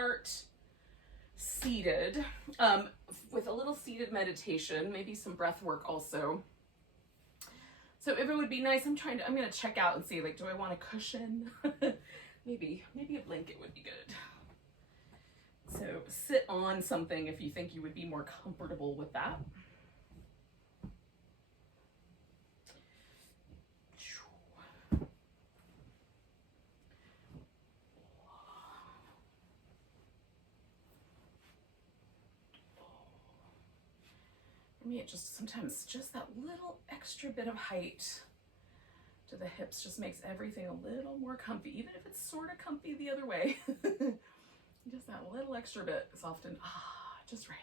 start seated with a little seated meditation, maybe some breath work also. So if it would be nice, I'm going to check out and see, like, do I want a cushion? maybe a blanket would be good. So sit on something if you think you would be more comfortable with that. For me, it just sometimes just that little extra bit of height to the hips just makes everything a little more comfy, even if it's sort of comfy the other way. Just that little extra bit is often just right.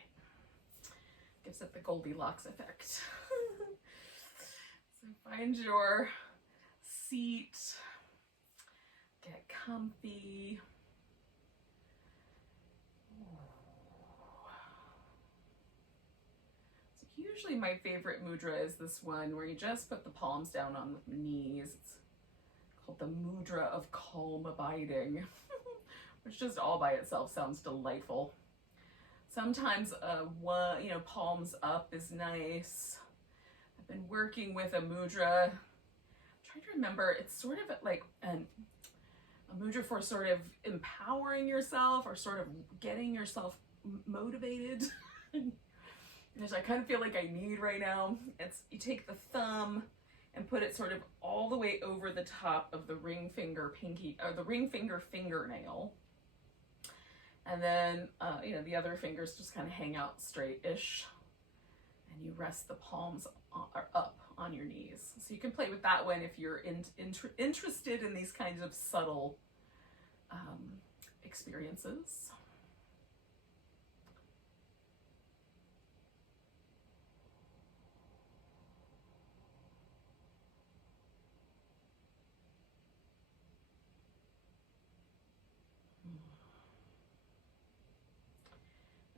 Gives it the Goldilocks effect. So find your seat, get comfy. Usually my favorite mudra is this one where you just put the palms down on the knees. It's called the mudra of calm abiding, which just all by itself sounds delightful. Sometimes palms up is nice. I've been working with a mudra. I'm trying to remember, it's sort of like a mudra for sort of empowering yourself or sort of getting yourself motivated. Which I kind of feel like I need right now. It's, you take the thumb and put it sort of all the way over the top of the ring finger fingernail. And then, the other fingers just kind of hang out straight-ish. And you rest the palms up on your knees. So you can play with that one if you're interested in these kinds of subtle experiences.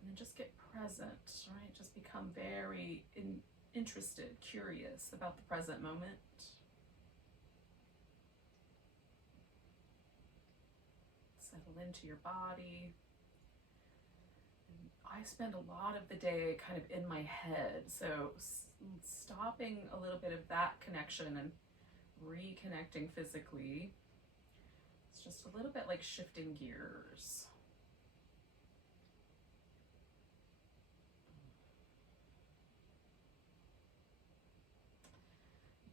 And just get present, right? Just become very interested, curious about the present moment. Settle into your body. And I spend a lot of the day kind of in my head, so stopping a little bit of that connection and reconnecting physically. It's just a little bit like shifting gears.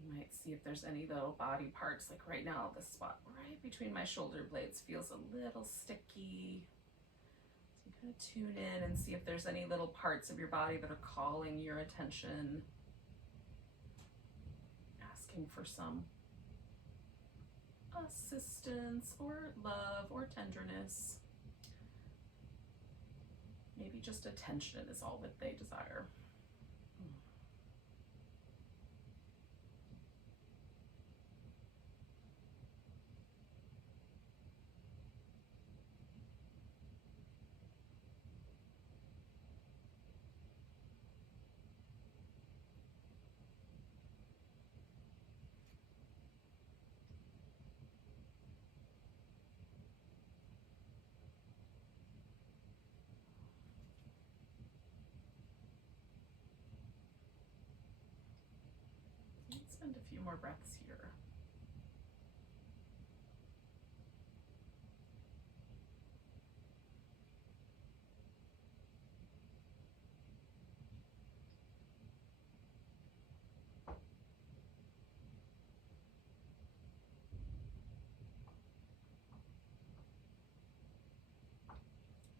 You might see if there's any little body parts, like right now, this spot right between my shoulder blades feels a little sticky. So you kind of tune in and see if there's any little parts of your body that are calling your attention, asking for some assistance or love or tenderness. Maybe just attention is all that they desire. Let's spend a few more breaths here.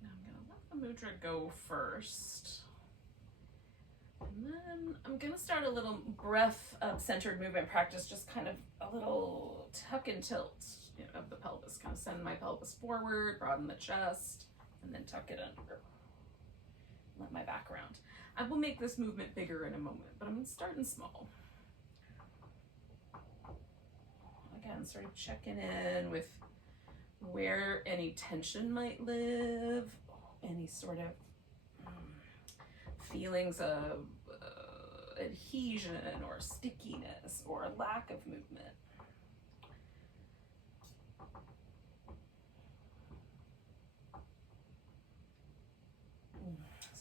Now I'm going to let the mudra go first. And then I'm going to start a little breath-centered movement practice, just kind of a little tuck and tilt of the pelvis. Kind of send my pelvis forward, broaden the chest, and then tuck it under. Let my back round. I will make this movement bigger in a moment, but I'm starting small. Again, sort of checking in with where any tension might live, any sort of feelings of adhesion or stickiness or lack of movement.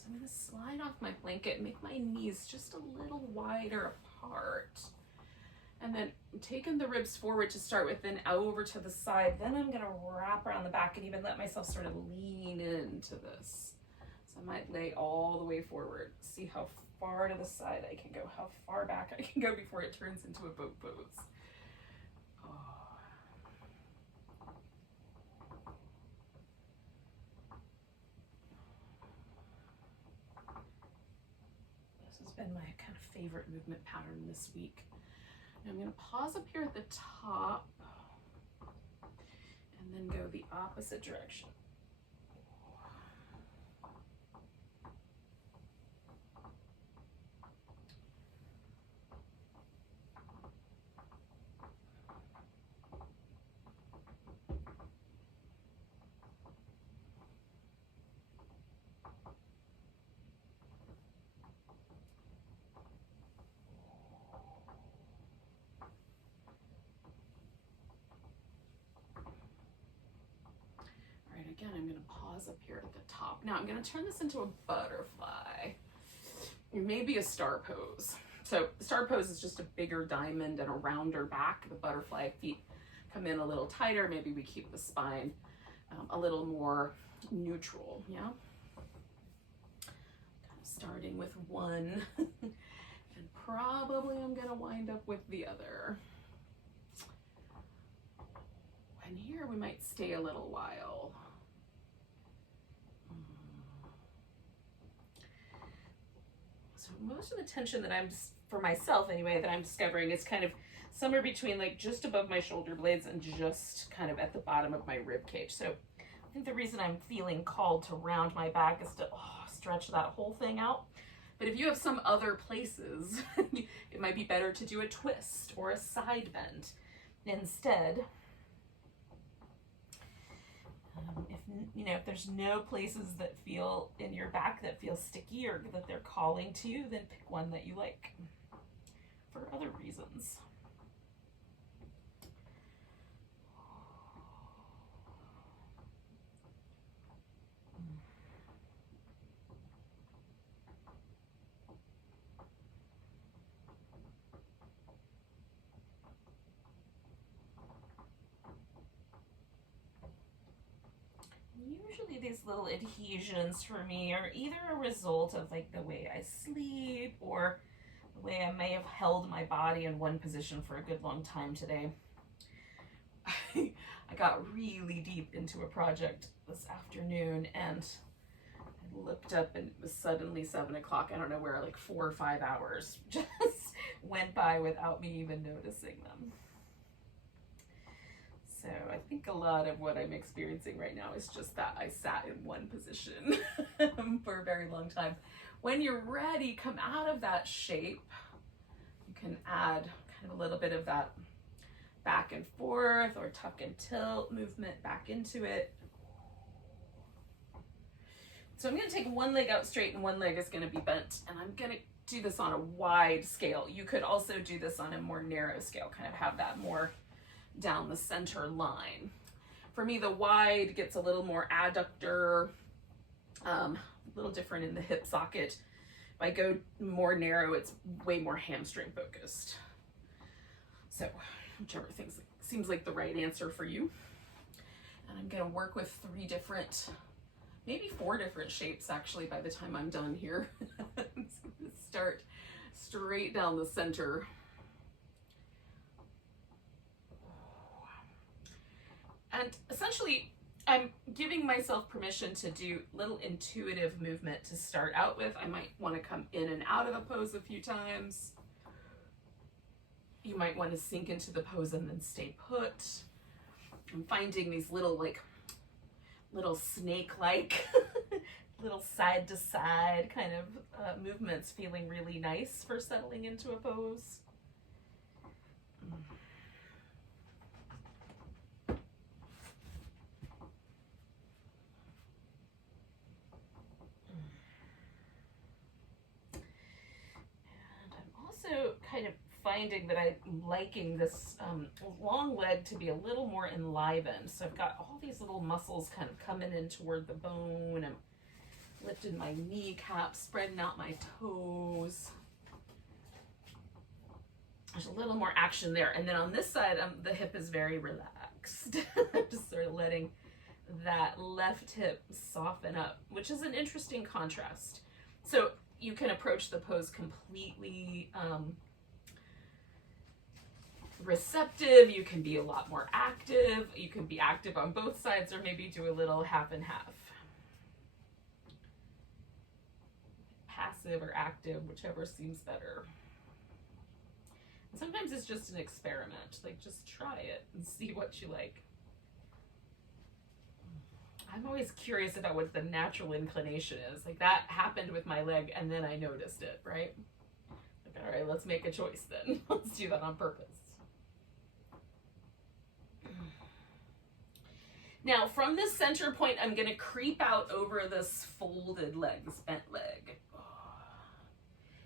I'm going to slide off my blanket and make my knees just a little wider apart. And then I'm taking the ribs forward to start with, then over to the side. Then I'm going to wrap around the back and even let myself sort of lean into this. So I might lay all the way forward. See how far to the side I can go, how far back I can go before it turns into a boat pose. This has been my kind of favorite movement pattern this week. Now I'm going to pause up here at the top and then go the opposite direction. Again, I'm going to pause up here at the top. Now I'm going to turn this into a butterfly. Maybe a star pose. So star pose is just a bigger diamond and a rounder back. The butterfly feet come in a little tighter. Maybe we keep the spine a little more neutral. Yeah. Kind of starting with one, and probably I'm going to wind up with the other. And here we might stay a little while. So most of the tension that I'm, for myself anyway, that I'm discovering is kind of somewhere between like just above my shoulder blades and just kind of at the bottom of my rib cage. So I think the reason I'm feeling called to round my back is to stretch that whole thing out. But if you have some other places, it might be better to do a twist or a side bend instead. If there's no places that feel in your back that feel sticky or that they're calling to you, then pick one that you like for other reasons. Usually these little adhesions for me are either a result of like the way I sleep or the way I may have held my body in one position for a good long time today. I got really deep into a project this afternoon and I looked up and it was suddenly 7 o'clock. I don't know where, like 4 or 5 hours just went by without me even noticing them. So I think a lot of what I'm experiencing right now is just that I sat in one position for a very long time. When you're ready, come out of that shape. You can add kind of a little bit of that back and forth or tuck and tilt movement back into it. So I'm going to take one leg out straight and one leg is going to be bent, and I'm going to do this on a wide scale. You could also do this on a more narrow scale, kind of have that more down the center line. For me, the wide gets a little more adductor, a little different in the hip socket. If I go more narrow, it's way more hamstring focused. So whichever thing seems like the right answer for you. And I'm gonna work with 3 different, maybe 4 different shapes actually by the time I'm done here. Start straight down the center. And essentially, I'm giving myself permission to do little intuitive movement to start out with. I might want to come in and out of a pose a few times. You might want to sink into the pose and then stay put. I'm finding these little snake-like, little side-to-side kind of movements feeling really nice for settling into a pose. Kind of finding that I'm liking this long leg to be a little more enlivened. So I've got all these little muscles kind of coming in toward the bone. I'm Lifted my kneecaps, spreading out my toes. There's a little more action there. And then on this side, the hip is very relaxed. Just sort of letting that left hip soften up, which is an interesting contrast. So you can approach the pose completely receptive. You can be a lot more active. You can be active on both sides, or maybe do a little half and half. Passive or active, whichever seems better. Sometimes it's just an experiment, like just try it and see what you like. I'm always curious about what the natural inclination is. Like that happened with my leg and then I noticed it, right? Like, all right, let's make a choice then. Let's do that on purpose. Now from this center point, I'm gonna creep out over this folded leg, this bent leg.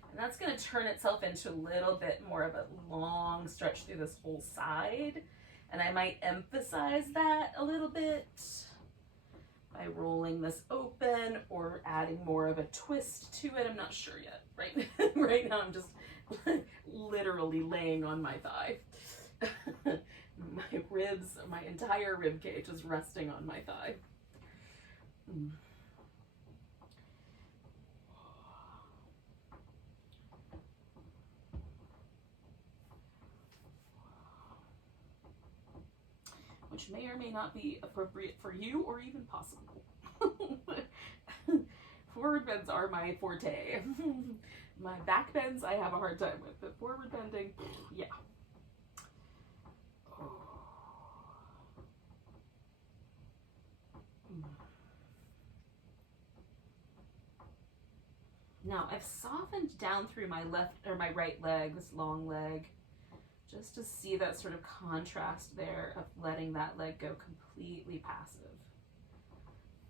And that's going to turn itself into a little bit more of a long stretch through this whole side. And I might emphasize that a little bit by rolling this open or adding more of a twist to it. I'm not sure yet, right? Right now I'm just literally laying on my thigh. My ribs, my entire rib cage is resting on my thigh. Which may or may not be appropriate for you or even possible. Forward bends are my forte. My back bends I have a hard time with, but forward bending, yeah. Now I've softened down through my left or my right leg, this long leg, just to see that sort of contrast there of letting that leg go completely passive.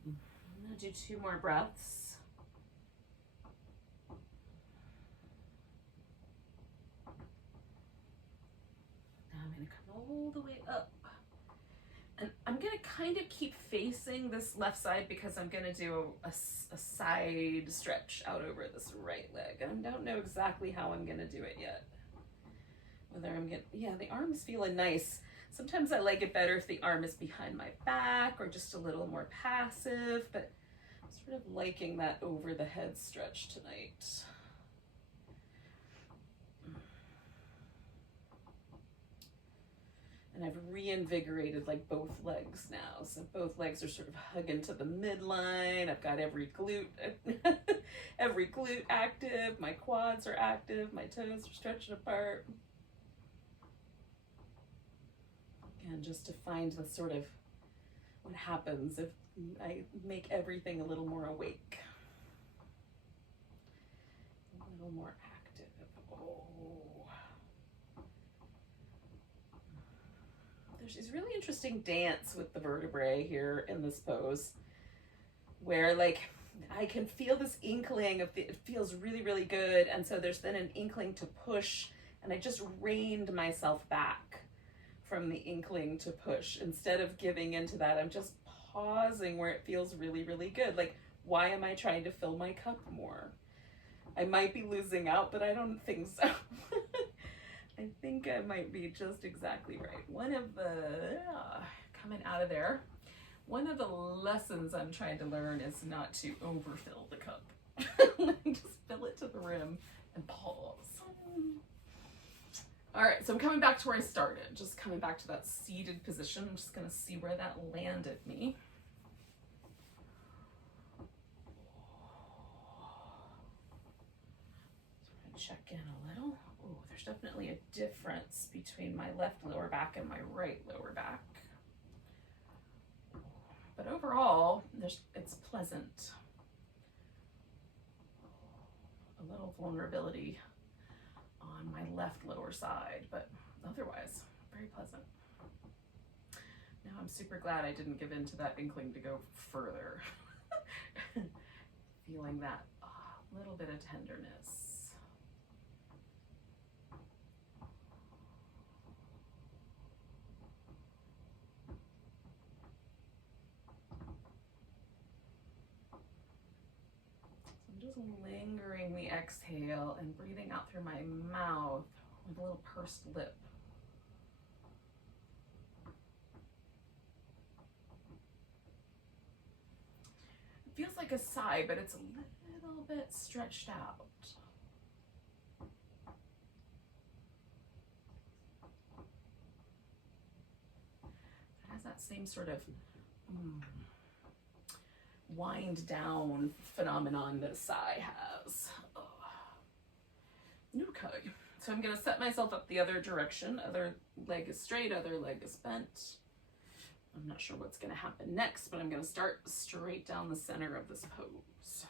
I'm gonna do 2 more breaths. Now I'm gonna come all the way up. And I'm gonna kind of keep facing this left side because I'm gonna do a side stretch out over this right leg. And I don't know exactly how I'm gonna do it yet. Whether I'm getting, yeah, the arm's feeling nice. Sometimes I like it better if the arm is behind my back or just a little more passive, but I'm sort of liking that over the head stretch tonight. And I've reinvigorated like both legs now. So both legs are sort of hugging to the midline. I've got every glute, every glute active. My quads are active. My toes are stretching apart. And just to find the sort of what happens if I make everything a little more awake, a little more active. Oh, there's this really interesting dance with the vertebrae here in this pose, where like I can feel this inkling of it feels really, really good, and so there's then an inkling to push, and I just reined myself back from the inkling to push. Instead of giving into that, I'm just pausing where it feels really, really good. Like, why am I trying to fill my cup more? I might be losing out, but I don't think so. I think I might be just exactly right. One of the, coming out of there, one of the lessons I'm trying to learn is not to overfill the cup. Just fill it to the rim and pause. All right, so I'm coming back to where I started, just coming back to that seated position. I'm just gonna see where that landed me. So I'm gonna check in a little. Oh, there's definitely a difference between my left lower back and my right lower back. But overall, it's pleasant. A little vulnerability on my left lower side, but otherwise very pleasant. Now I'm super glad I didn't give in to that inkling to go further. Feeling that little bit of tenderness. I'm just lingering the exhale and breathing out through my mouth with a little pursed lip. It feels like a sigh, but it's a little bit stretched out. It has that same sort of wind down phenomenon that a sigh has. Okay, so I'm going to set myself up the other direction. Other leg is straight, other leg is bent. I'm not sure what's going to happen next, but I'm going to start straight down the center of this pose.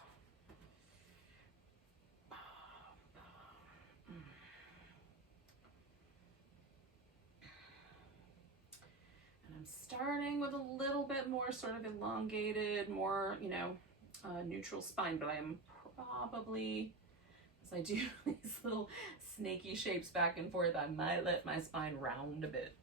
And I'm starting with a little bit more sort of elongated, more, neutral spine, but I am probably, as I do these little snaky shapes back and forth, I might let my spine round a bit.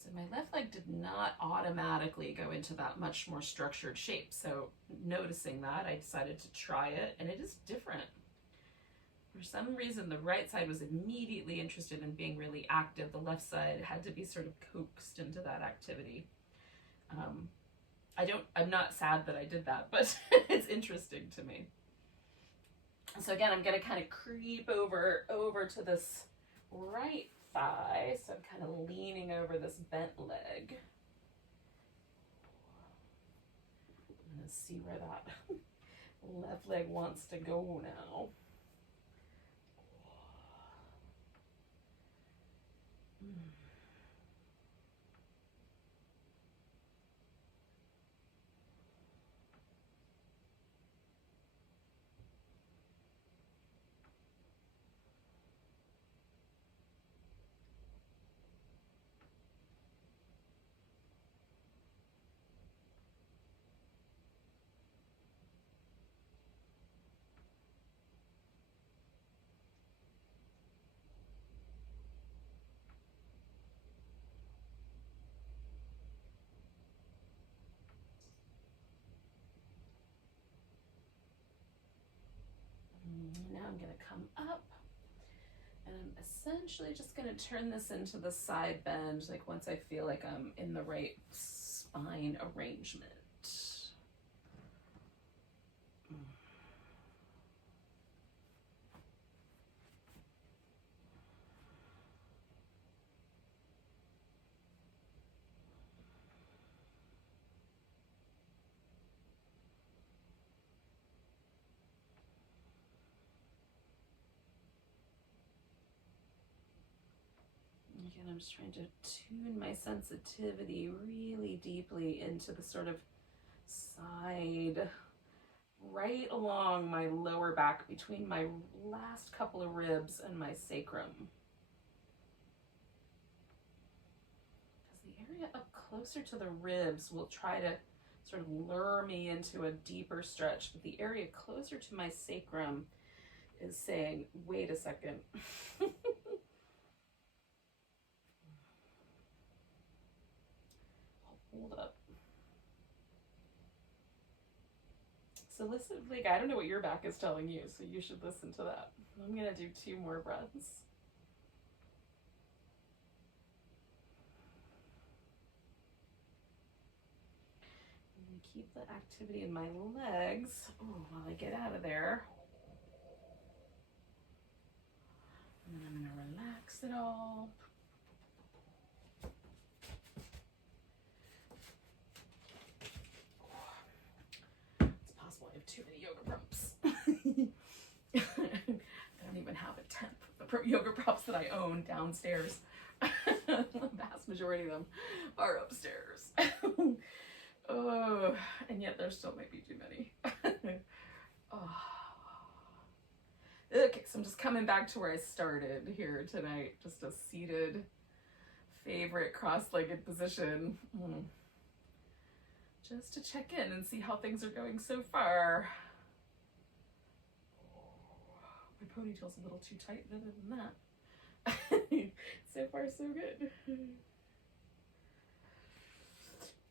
So my left leg did not automatically go into that much more structured shape. So noticing that, I decided to try it, and it is different. For some reason, the right side was immediately interested in being really active. The left side had to be sort of coaxed into that activity. I'm not sad that I did that, but it's interesting to me. So again, I'm going to kind of creep over to this right thigh. So I'm kind of leaning over this bent leg. I'm going to see where that left leg wants to go now. Now I'm going to come up, and I'm essentially just going to turn this into the side bend, like once I feel like I'm in the right spine arrangement. Again, I'm just trying to tune my sensitivity really deeply into the sort of side, right along my lower back between my last couple of ribs and my sacrum. Because the area up closer to the ribs will try to sort of lure me into a deeper stretch, but the area closer to my sacrum is saying, wait a second. Hold up. So listen, like, I don't know what your back is telling you, so you should listen to that. I'm gonna do 2 more breaths. I'm gonna keep the activity in my legs while I get out of there. And then I'm gonna relax it all. I have too many yoga props. I don't even have a tenth of the yoga props that I own downstairs. The vast majority of them are upstairs. And yet there still might be too many. Okay, so I'm just coming back to where I started here tonight. Just a seated, favorite cross-legged position. Just to check in and see how things are going so far. My ponytail's a little too tight, but other than that, so far so good.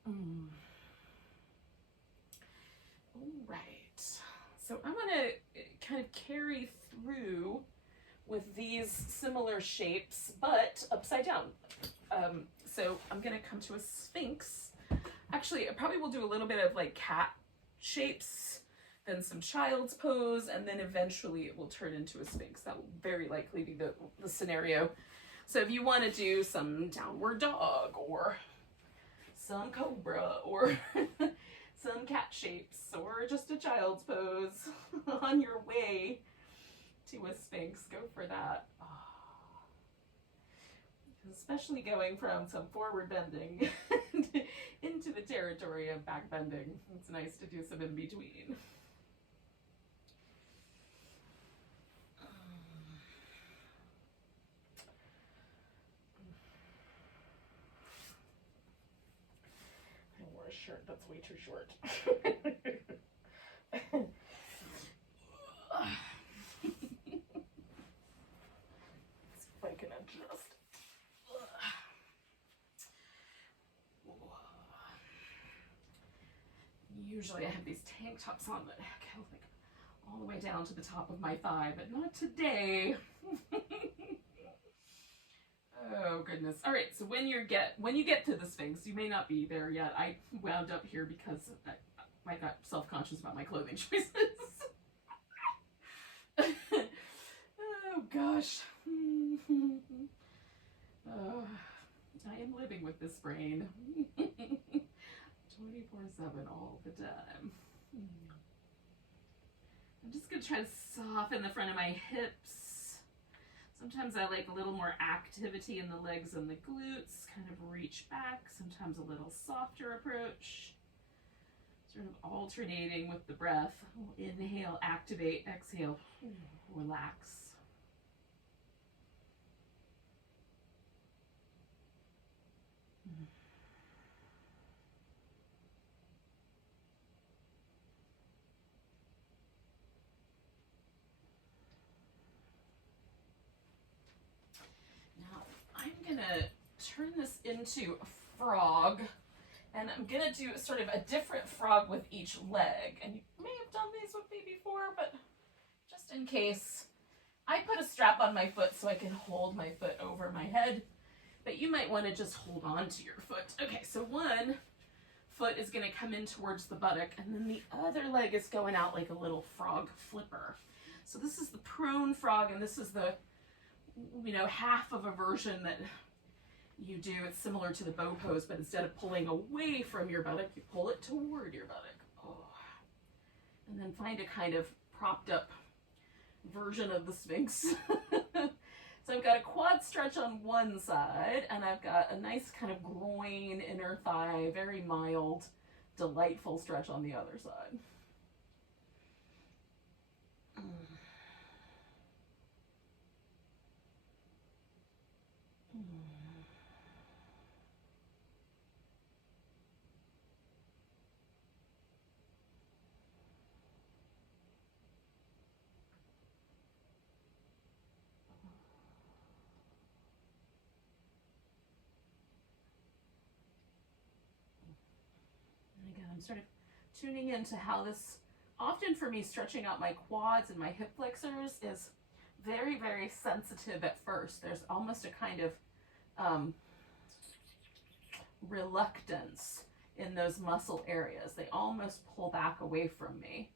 All right, so I'm gonna kind of carry through with these similar shapes, but upside down. So I'm gonna come to a Sphinx. Actually, I probably will do a little bit of like cat shapes, then some child's pose, and then eventually it will turn into a Sphinx. That will very likely be the scenario. So if you want to do some downward dog or some cobra or some cat shapes or just a child's pose on your way to a Sphinx, go for that. Especially going from some forward bending into the territory of back bending. It's nice to do some in between. I wore a shirt that's way too short. See if I can adjust. Usually I have these tank tops on that go like all the way down to the top of my thigh, but not today. Oh goodness. All right, so when you get to the Sphinx, you may not be there yet. I wound up here because I got self-conscious about my clothing choices. Oh gosh. I am living with this brain. 24/7 all the time. I'm just gonna try to soften the front of my hips. Sometimes I like a little more activity in the legs and the glutes, kind of reach back, sometimes a little softer approach. Sort of alternating with the breath. Inhale, activate, exhale, relax. I'm gonna turn this into a frog, and I'm gonna do sort of a different frog with each leg. And you may have done these with me before, but just in case, I put a strap on my foot so I can hold my foot over my head, but you might want to just hold on to your foot. Okay, so one foot is gonna come in towards the buttock, and then the other leg is going out like a little frog flipper. So this is the prone frog, and this is the half of a version that you do. It's similar to the bow pose, but instead of pulling away from your buttock, you pull it toward your buttock. And then find a kind of propped up version of the Sphinx. So I've got a quad stretch on one side, and I've got a nice kind of groin, inner thigh, very mild, delightful stretch on the other side. I'm sort of tuning into how this, often for me, stretching out my quads and my hip flexors is very, very sensitive at first. There's almost a kind of reluctance in those muscle areas. They almost pull back away from me.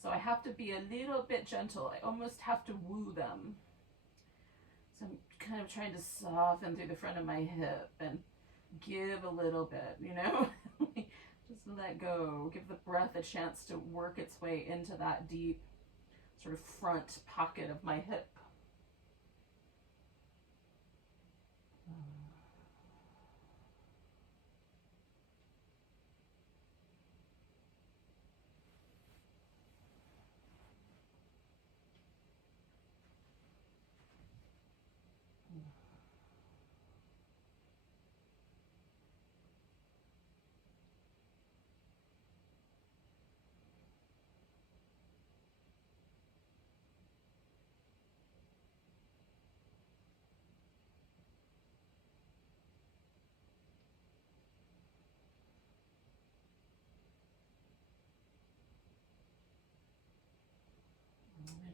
So I have to be a little bit gentle. I almost have to woo them. So I'm kind of trying to soften through the front of my hip and give a little bit, Just let go. Give the breath a chance to work its way into that deep sort of front pocket of my hip.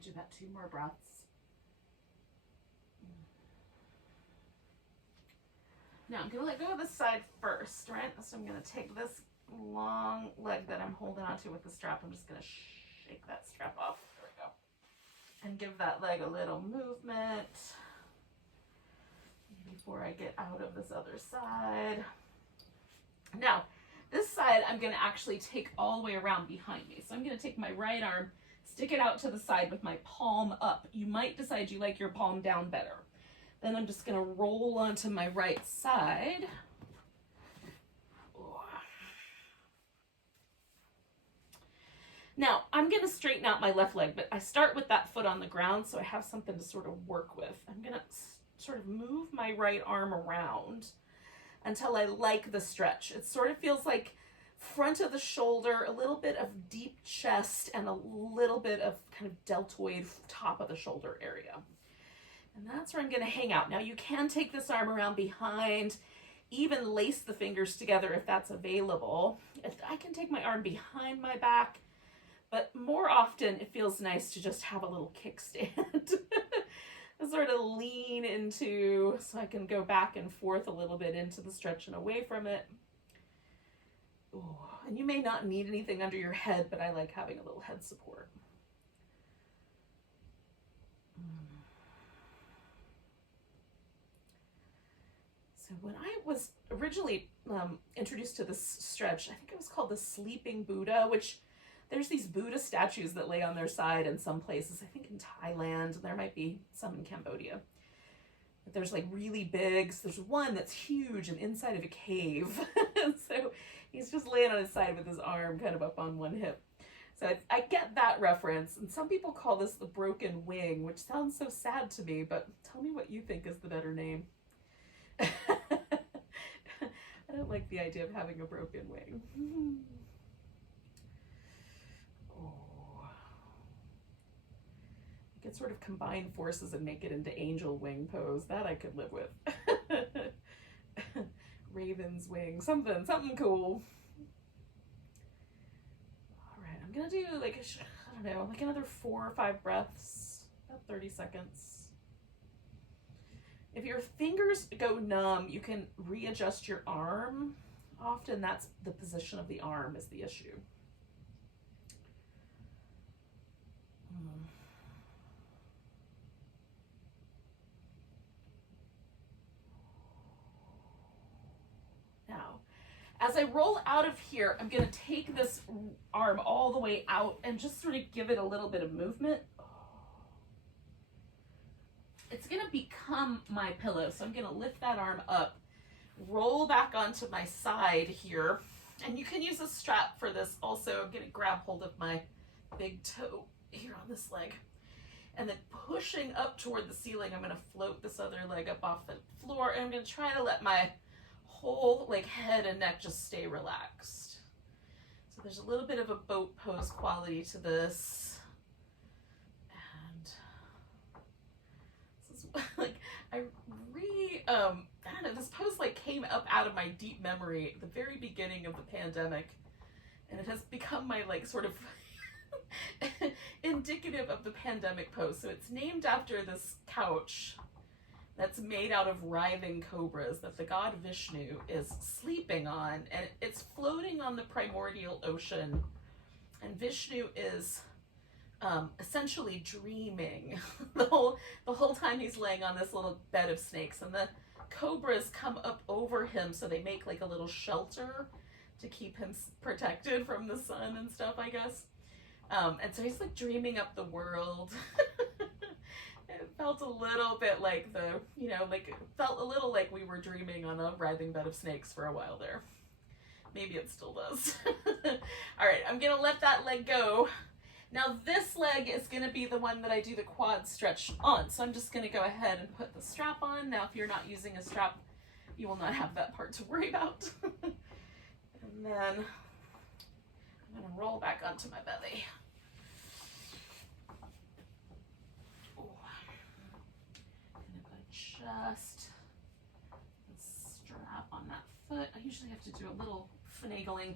do that 2 more breaths. Now I'm gonna let go of this side first, right? So I'm gonna take this long leg that I'm holding onto with the strap. I'm just gonna shake that strap off. There we go. And give that leg a little movement before I get out of this other side. Now, this side I'm gonna actually take all the way around behind me. So I'm gonna take my right arm, stick it out to the side with my palm up. You might decide you like your palm down better. Then I'm just gonna roll onto my right side. Now, I'm gonna straighten out my left leg, but I start with that foot on the ground so I have something to sort of work with. I'm gonna sort of move my right arm around until I like the stretch. It sort of feels like front of the shoulder, a little bit of deep chest, and a little bit of kind of deltoid top of the shoulder area. And that's where I'm gonna hang out. Now you can take this arm around behind, even lace the fingers together if that's available. I can take my arm behind my back, but more often it feels nice to just have a little kickstand. Sort of lean into, so I can go back and forth a little bit into the stretch and away from it. Ooh, and you may not need anything under your head, but I like having a little head support. So when I was originally introduced to this stretch, I think it was called the Sleeping Buddha, which there's these Buddha statues that lay on their side in some places, I think in Thailand, and there might be some in Cambodia. But there's like really big, so there's one that's huge and inside of a cave. So he's just laying on his side with his arm kind of up on one hip. So I get that reference, and some people call this the broken wing, which sounds so sad to me, but tell me what you think is the better name. I don't like the idea of having a broken wing. I could sort of combine forces and make it into angel wing pose. That I could live with. Raven's wing, something cool. All right, I'm gonna do like, I don't know, like another 4 or 5 breaths, about 30 seconds. If your fingers go numb, you can readjust your arm. Often that's the position of the arm is the issue. Now, as I roll out of here, I'm going to take this arm all the way out and just sort of give it a little bit of movement. It's going to become my pillow, so I'm going to lift that arm up, roll back onto my side here, and you can use a strap for this also. I'm going to grab hold of my big toe here on this leg, and then pushing up toward the ceiling, I'm going to float this other leg up off the floor, and I'm going to try to let my whole like head and neck just stay relaxed. So there's a little bit of a boat pose quality to this. And this is like, I don't know, this pose like came up out of my deep memory at the very beginning of the pandemic, and it has become my like sort of indicative of the pandemic pose. So it's named after this couch that's made out of writhing cobras that the god Vishnu is sleeping on, and it's floating on the primordial ocean, and Vishnu is essentially dreaming the whole time he's laying on this little bed of snakes, and the cobras come up over him, so they make like a little shelter to keep him protected from the sun and stuff, I guess. And so he's like dreaming up the world. It felt a little bit like it felt a little like we were dreaming on a writhing bed of snakes for a while there. Maybe it still does. All right, I'm gonna let that leg go. Now this leg is gonna be the one that I do the quad stretch on. So I'm just gonna go ahead and put the strap on. Now, if you're not using a strap, you will not have that part to worry about. And then I'm gonna roll back onto my belly. Just strap on that foot. I usually have to do a little finagling,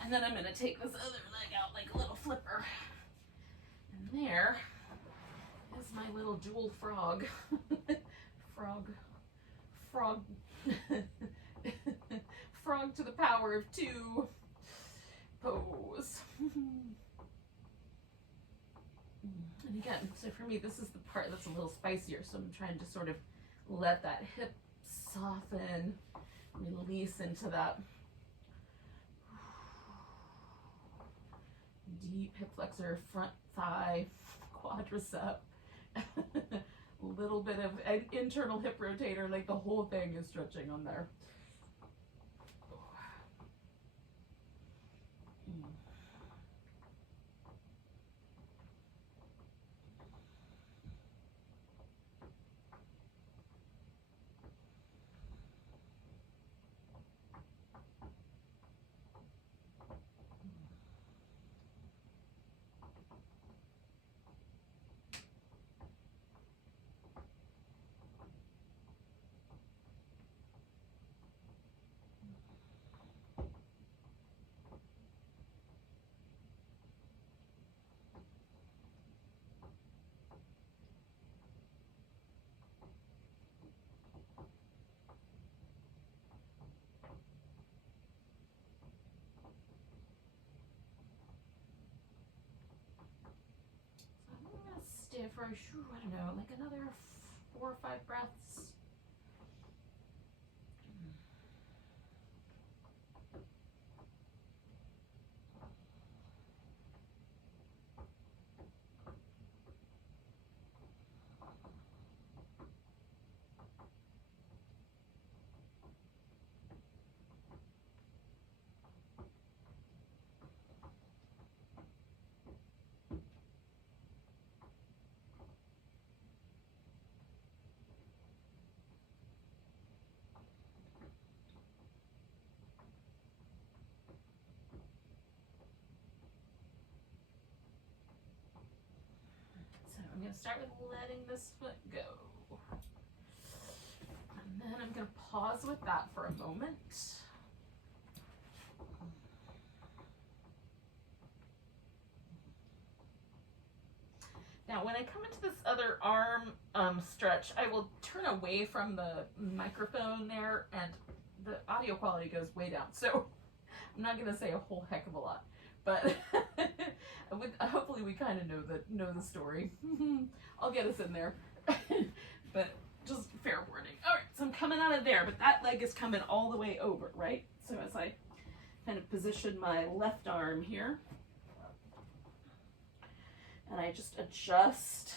and then I'm going to take this other leg out like a little flipper. And there, my little jewel frog. Frog. Frog to the power of 2 pose. And again, so for me, this is the part that's a little spicier. So I'm trying to sort of let that hip soften, release into that deep hip flexor, front thigh, quadricep. A little bit of an internal hip rotator, like the whole thing is stretching on there. Stay for, I don't know, like another 4 or 5 breaths. I'm going to start with letting this foot go. And then I'm going to pause with that for a moment. Now, when I come into this other arm stretch, I will turn away from the microphone there, and the audio quality goes way down. So I'm not going to say a whole heck of a lot, but hopefully we kind of know the story. I'll get us in there, but just fair warning. All right, so I'm coming out of there, but that leg is coming all the way over, right? So as I kind of position my left arm here, and I just adjust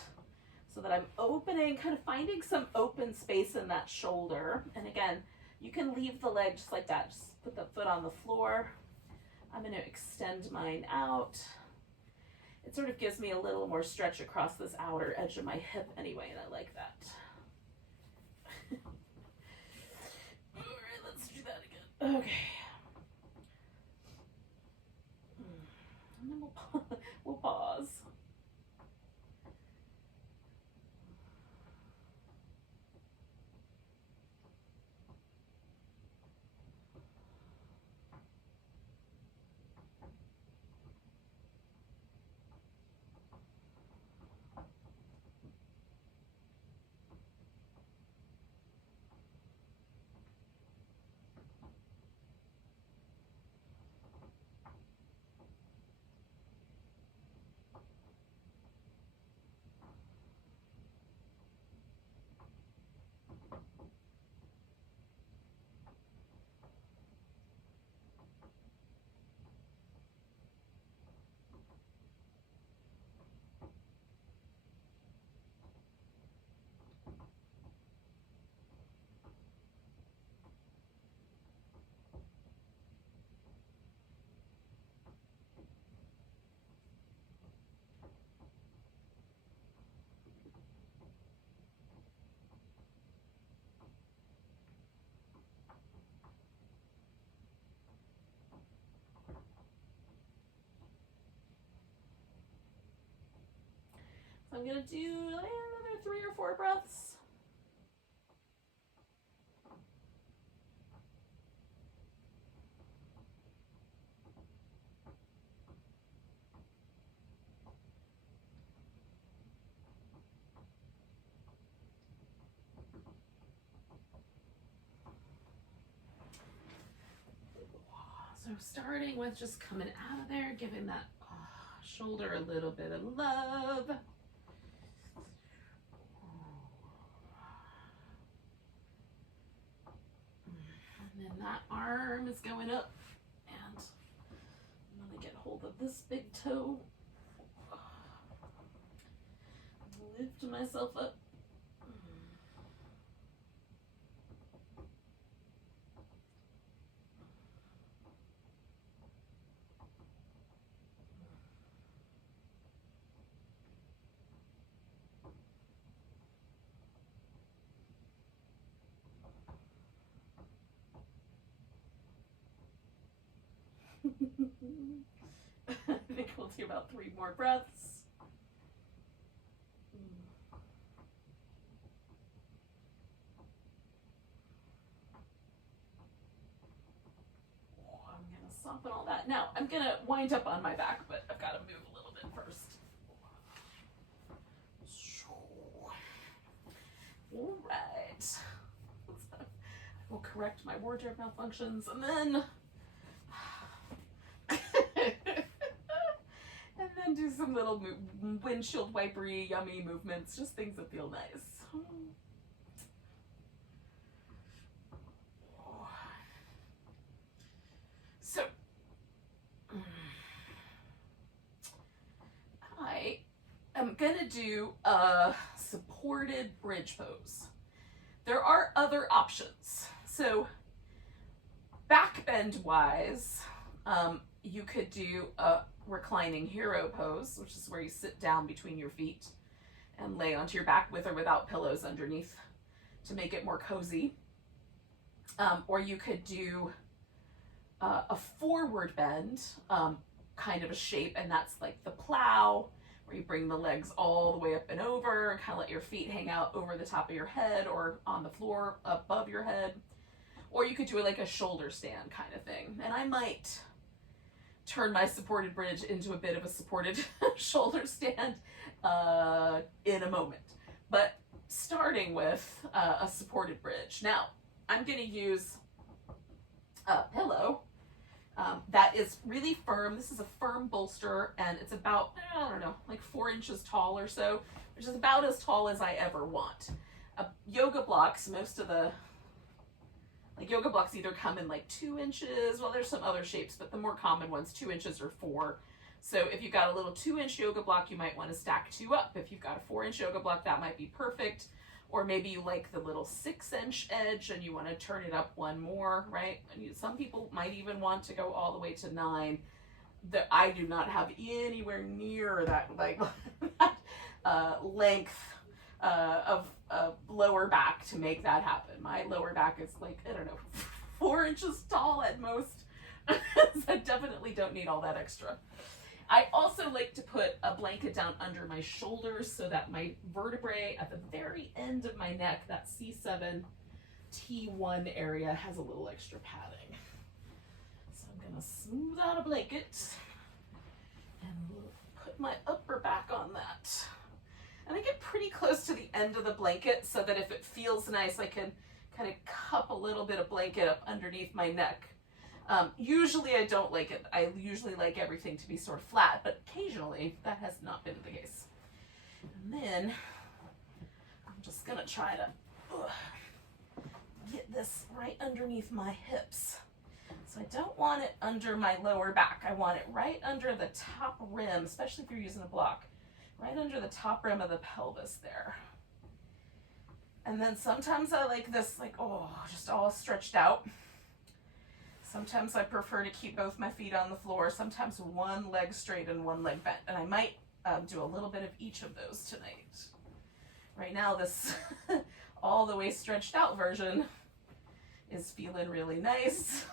so that I'm opening, kind of finding some open space in that shoulder. And again, you can leave the leg just like that. Just put the foot on the floor. I'm going to extend mine out. It sort of gives me a little more stretch across this outer edge of my hip anyway, and I like that. All right, let's do that again. Okay. And then we'll pause. I'm going to do another 3 or 4 breaths. starting with just coming out of there, giving that shoulder a little bit of love. And then that arm is going up, and I'm gonna get hold of this big toe. Lift myself up. I think we'll do about 3 more breaths. I'm gonna soften all that. Now I'm gonna wind up on my back, but I've got to move a little bit first. All right. We'll correct my wardrobe malfunctions, and then and then do some little windshield wipery, yummy movements, just things that feel nice. So I am gonna do a supported bridge pose. There are other options. So back bend wise, you could do a reclining hero pose, which is where you sit down between your feet and lay onto your back with or without pillows underneath to make it more cozy. Or you could do a forward bend kind of a shape, and that's like the plow, where you bring the legs all the way up and over and kind of let your feet hang out over the top of your head or on the floor above your head. Or you could do it like a shoulder stand kind of thing. And I might turn my supported bridge into a bit of a supported shoulder stand in a moment. But starting with a supported bridge. Now, I'm going to use a pillow that is really firm. This is a firm bolster, and it's about, I don't know, like 4 inches tall or so, which is about as tall as I ever want. Yoga blocks, most of the yoga blocks either come in like 2 inches. Well, there's some other shapes, but the more common ones, 2 inches or 4. So if you've got a little 2-inch yoga block, you might want to stack 2 up. If you've got a 4-inch yoga block, that might be perfect. Or maybe you like the little 6-inch edge and you want to turn it up 1 more, right? Some people might even want to go all the way to 9. I do not have anywhere near that length of lower back to make that happen. My lower back is like, I don't know, 4 inches tall at most. So I definitely don't need all that extra. I also like to put a blanket down under my shoulders so that my vertebrae at the very end of my neck, that C7, T1 area, has a little extra padding. So I'm gonna smooth out a blanket and put my upper back on that. And I get pretty close to the end of the blanket so that if it feels nice, I can kind of cup a little bit of blanket up underneath my neck. Usually I don't like it. I usually like everything to be sort of flat, but occasionally that has not been the case. And then I'm just gonna try to get this right underneath my hips. So I don't want it under my lower back. I want it right under the top rim, especially if you're using a block, right under the top rim of the pelvis there. And then sometimes I like this, just all stretched out. Sometimes I prefer to keep both my feet on the floor, sometimes one leg straight and one leg bent. And I might do a little bit of each of those tonight. Right now, this all the way stretched out version is feeling really nice.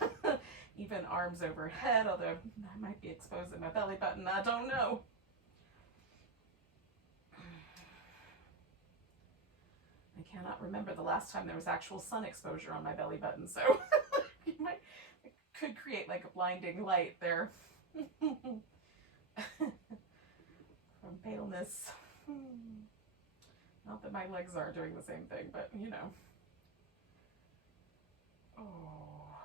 Even arms overhead, although I might be exposing my belly button, I don't know. I cannot remember the last time there was actual sun exposure on my belly button, so could create like a blinding light there from paleness. Not that my legs are doing the same thing, but you know. Oh.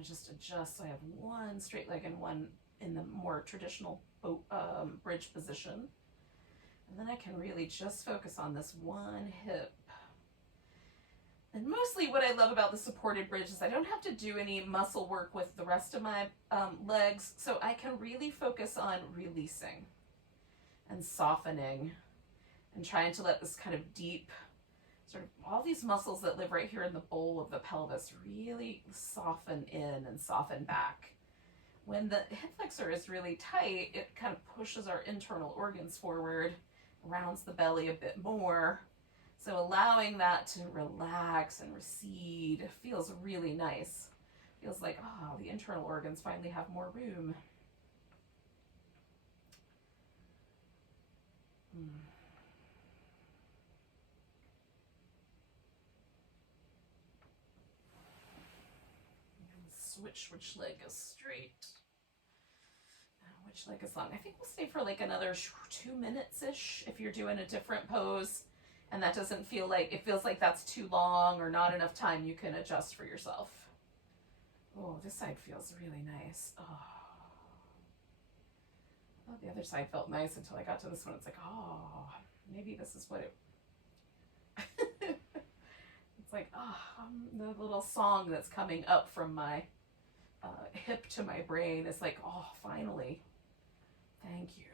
going to just adjust so I have one straight leg and one in the more traditional boat, bridge position. And then I can really just focus on this one hip. And mostly what I love about the supported bridge is I don't have to do any muscle work with the rest of my legs, so I can really focus on releasing and softening and trying to let this kind of deep, sort of all these muscles that live right here in the bowl of the pelvis really soften in and soften back. When the hip flexor is really tight, it kind of pushes our internal organs forward, rounds the belly a bit more. So allowing that to relax and recede feels really nice. Feels like, oh, the internal organs finally have more room. Switch which leg is straight, which leg is long. I think we'll stay for like another 2 minutes-ish if you're doing a different pose and that doesn't feel like, it feels like that's too long or not enough time, you can adjust for yourself. Oh, this side feels really nice. Oh, I thought the other side felt nice until I got to this one. It's like, oh, maybe this is what it it's like, oh, the little song that's coming up from my hip to my brain is like, oh, finally, thank you.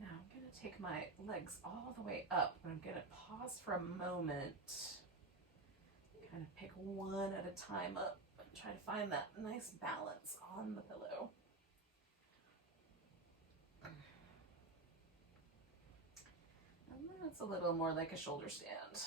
Now I'm going to take my legs all the way up, but I'm going to pause for a moment, kind of pick one at a time up and try to find that nice balance on the pillow. And then it's a little more like a shoulder stand.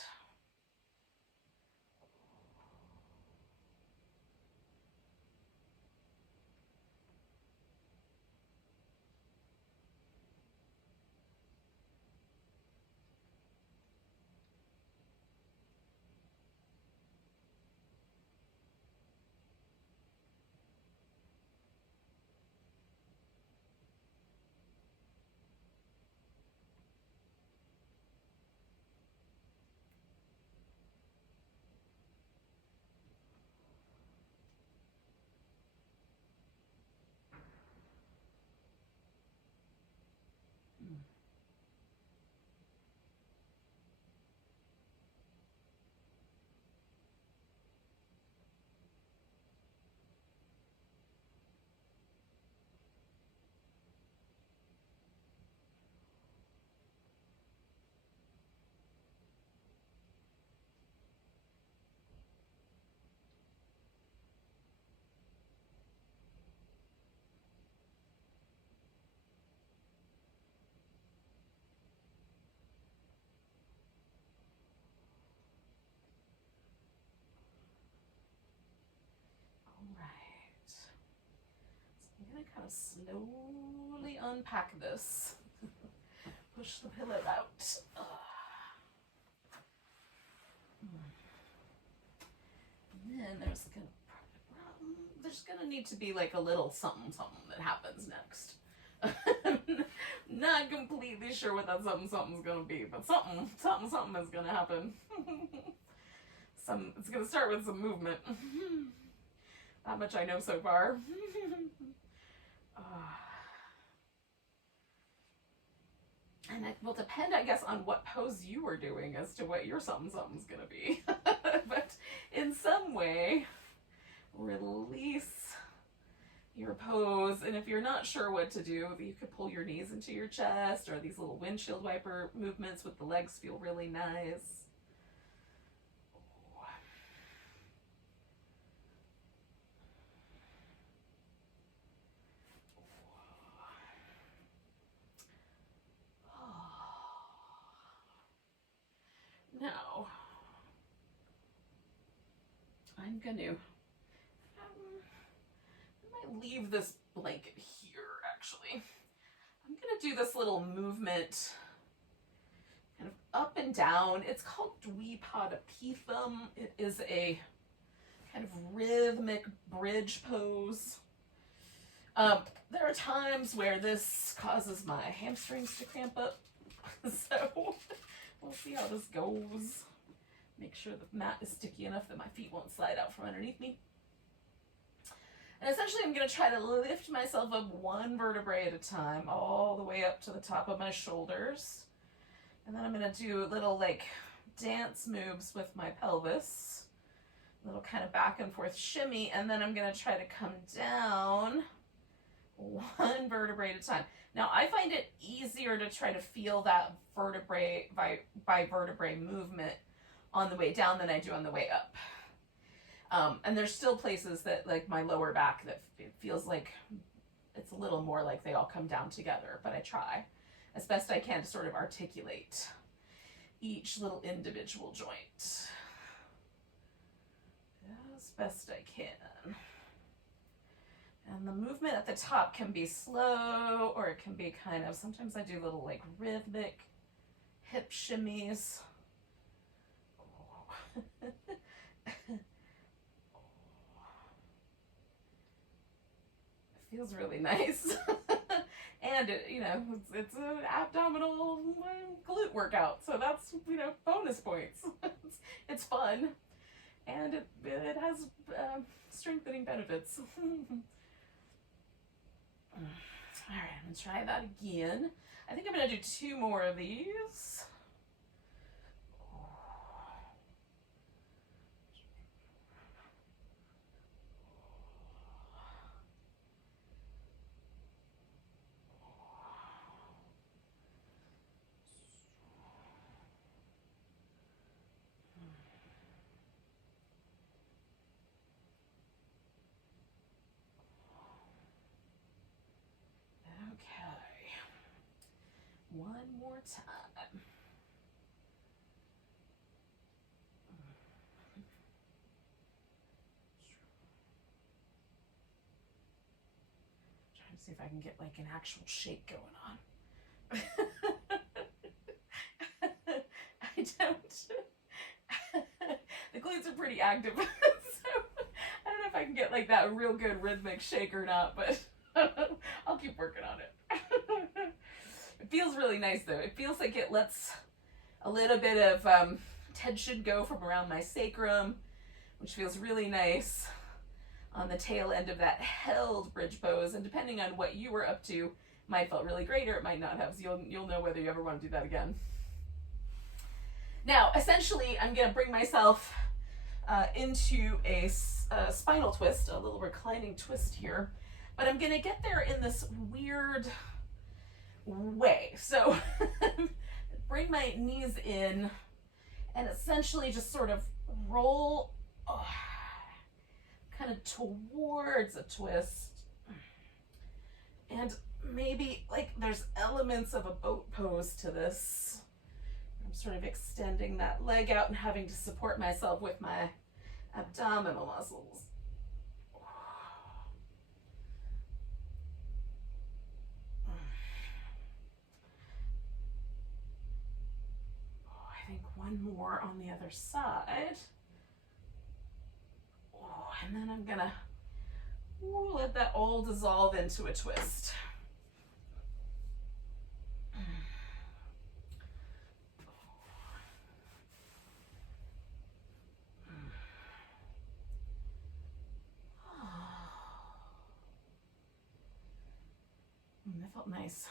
I'm going to kind of slowly unpack this. Push the pillow out. And then there's gonna need to be like a little something that happens next. Not completely sure what that something's gonna be, but something is gonna happen. It's gonna start with some movement. That much I know so far. And it will depend, I guess, on what pose you were doing as to what your something's gonna be. But in some way, release your pose. And if you're not sure what to do, you could pull your knees into your chest, or these little windshield wiper movements with the legs feel really nice. Now, I'm gonna, I might leave this blanket here actually. I'm gonna do this little movement kind of up and down. It's called Dvipadapitham. It is a kind of rhythmic bridge pose. There are times where this causes my hamstrings to cramp up, so we'll see how this goes. Make sure the mat is sticky enough that my feet won't slide out from underneath me. And essentially I'm going to try to lift myself up one vertebrae at a time, all the way up to the top of my shoulders. And then I'm going to do little like dance moves with my pelvis, little kind of back and forth shimmy, and then I'm going to try to come down one vertebrae at a time. Now I find it easier to try to feel that vertebrae by vertebrae movement on the way down than I do on the way up. And there's still places that, like my lower back, that it feels like it's a little more like they all come down together, but I try as best I can to sort of articulate each little individual joint as best I can. And the movement at the top can be slow, or it can be kind of, sometimes I do little like rhythmic hip shimmies. It feels really nice. And it, you know, it's an abdominal glute workout, so that's, you know, bonus points. It's fun, and it has strengthening benefits. All right, I'm gonna try that again. I think I'm gonna do 2 more of these. Okay, one more time. Trying to see if I can get like an actual shake going on. I don't. The glutes are pretty active, so I don't know if I can get like that real good rhythmic shake or not, but I'll keep working on it. It feels really nice though. It feels like it lets a little bit of tension go from around my sacrum, which feels really nice on the tail end of that held bridge pose. And depending on what you were up to, might felt really great or it might not have. So you'll know whether you ever want to do that again. Now, essentially, I'm going to bring myself into a spinal twist, a little reclining twist here. But I'm going to get there in this weird way. So bring my knees in and essentially just sort of roll kind of towards a twist. And maybe like there's elements of a boat pose to this. I'm sort of extending that leg out and having to support myself with my abdominal muscles. I think one more on the other side. And then I'm gonna let that all dissolve into a twist. That felt nice.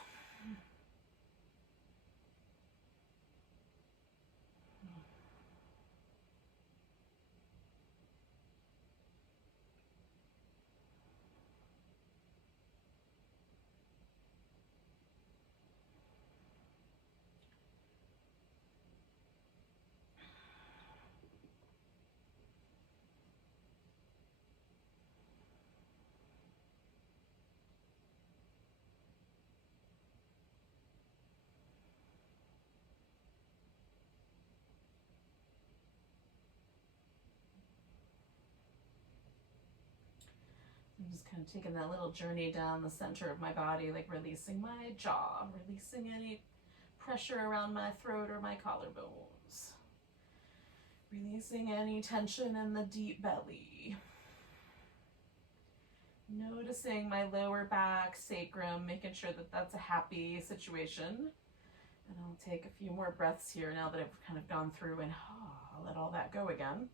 just kind of taking that little journey down the center of my body, like releasing my jaw, releasing any pressure around my throat or my collarbones, releasing any tension in the deep belly. Noticing my lower back, sacrum, making sure that that's a happy situation. And I'll take a few more breaths here now that I've kind of gone through and I'll let all that go again.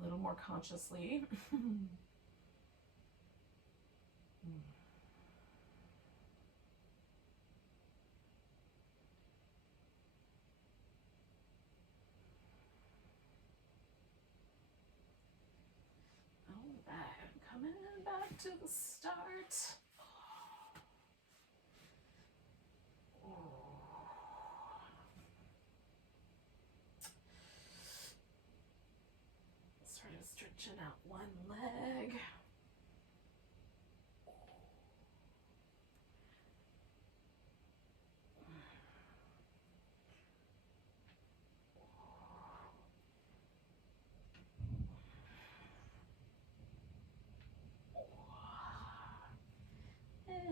A little more consciously. Coming back to the start. Sort of stretching out one leg.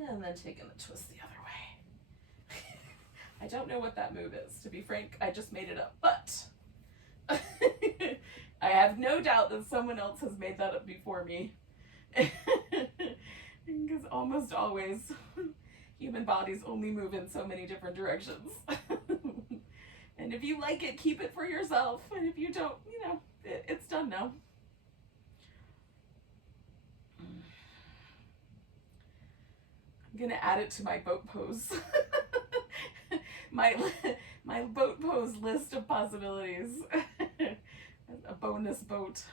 And then taking the twist the other way. I don't know what that move is, to be frank. I just made it up, but I have no doubt that someone else has made that up before me. Because almost always human bodies only move in so many different directions. And if you like it, keep it for yourself. And if you don't, you know, it's done now. I'm gonna add it to my boat pose. my boat pose list of possibilities. A bonus boat.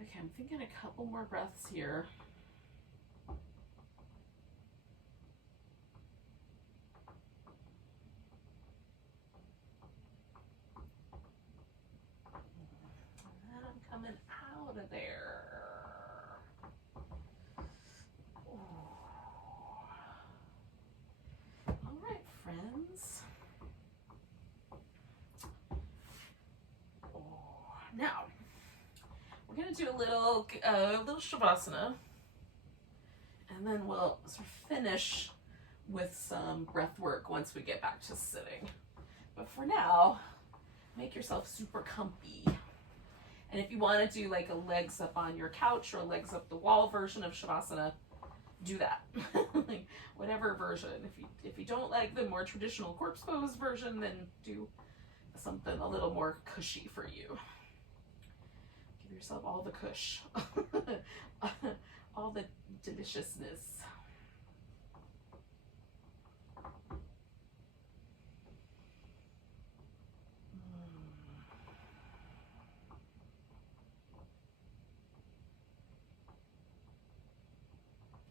Okay, I'm thinking a couple more breaths here. And then I'm coming out of there. All right, friends. Now, we're going to do a little shavasana, and then we'll sort of finish with some breath work once we get back to sitting. But for now, make yourself super comfy. And if you want to do like a legs up on your couch or legs up the wall version of shavasana, do that. Like whatever version. If you don't like the more traditional corpse pose version, then do something a little more cushy for you. Give yourself all the cush, all the deliciousness.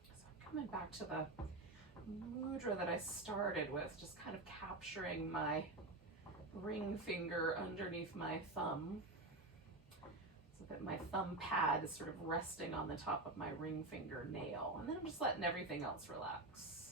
So I'm coming back to the mudra that I started with, just kind of capturing my ring finger underneath my thumb, so that my thumb pad is sort of resting on the top of my ring finger nail. And then I'm just letting everything else relax.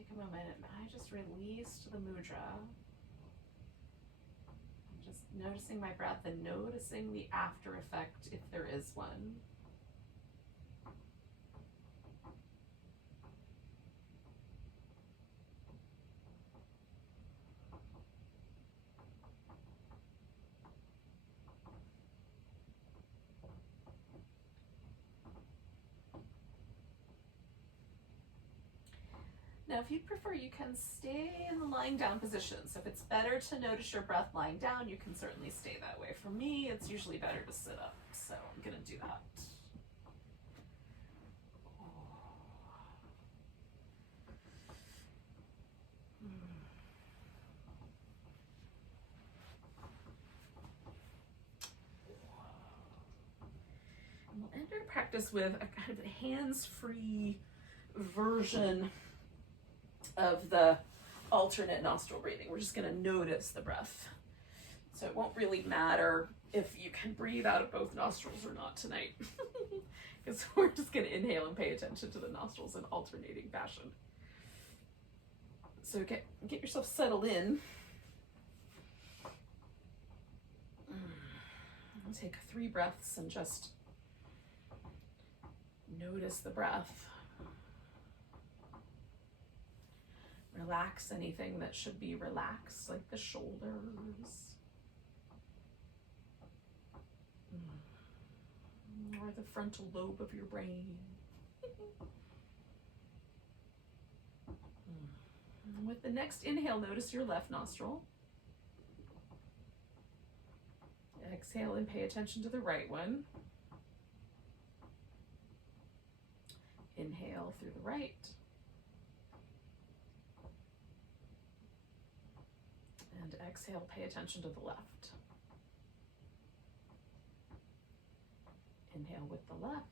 take a moment and I just released the mudra. I'm just noticing my breath and noticing the after effect if there is one. Now, if you prefer, you can stay in the lying down position. So if it's better to notice your breath lying down, you can certainly stay that way. For me, it's usually better to sit up, so I'm gonna do that. And we'll end our practice with a kind of hands-free version of the alternate nostril breathing. We're just going to notice the breath. So it won't really matter if you can breathe out of both nostrils or not tonight. Because we're just going to inhale and pay attention to the nostrils in alternating fashion. So get yourself settled in. Take 3 breaths and just notice the breath. Relax anything that should be relaxed, like the shoulders or the frontal lobe of your brain. With the next inhale, notice your left nostril. Exhale and pay attention to the right one. Inhale through the right. And exhale, pay attention to the left. Inhale with the left.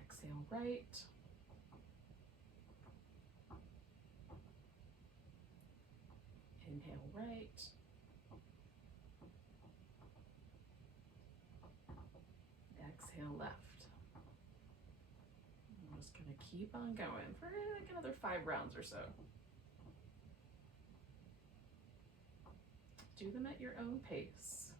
Exhale right. Inhale right. Exhale left. I'm just going to keep on going for like another 5 rounds or so. Do them at your own pace.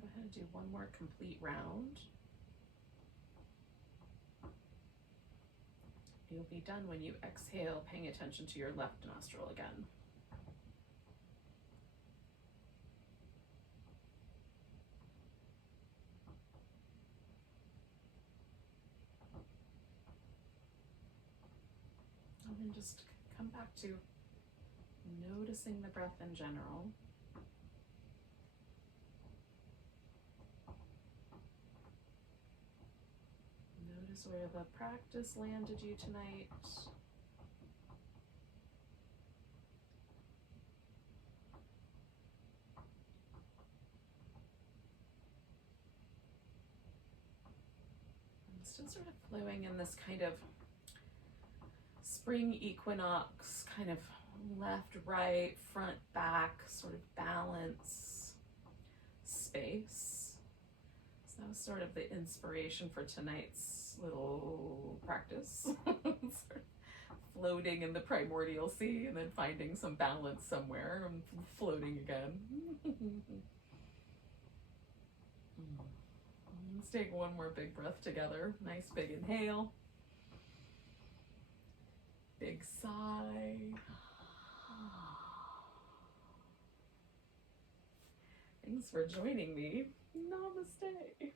Go ahead and do one more complete round. You'll be done when you exhale, paying attention to your left nostril again. And then just come back to noticing the breath in general. Notice where the practice landed you tonight. I'm still sort of flowing in this kind of spring equinox, kind of left, right, front, back, sort of balance space. So that was sort of the inspiration for tonight's little practice. Sort of floating in the primordial sea and then finding some balance somewhere and floating again. Let's take one more big breath together. Nice big inhale. Big sigh. Thanks for joining me. Namaste.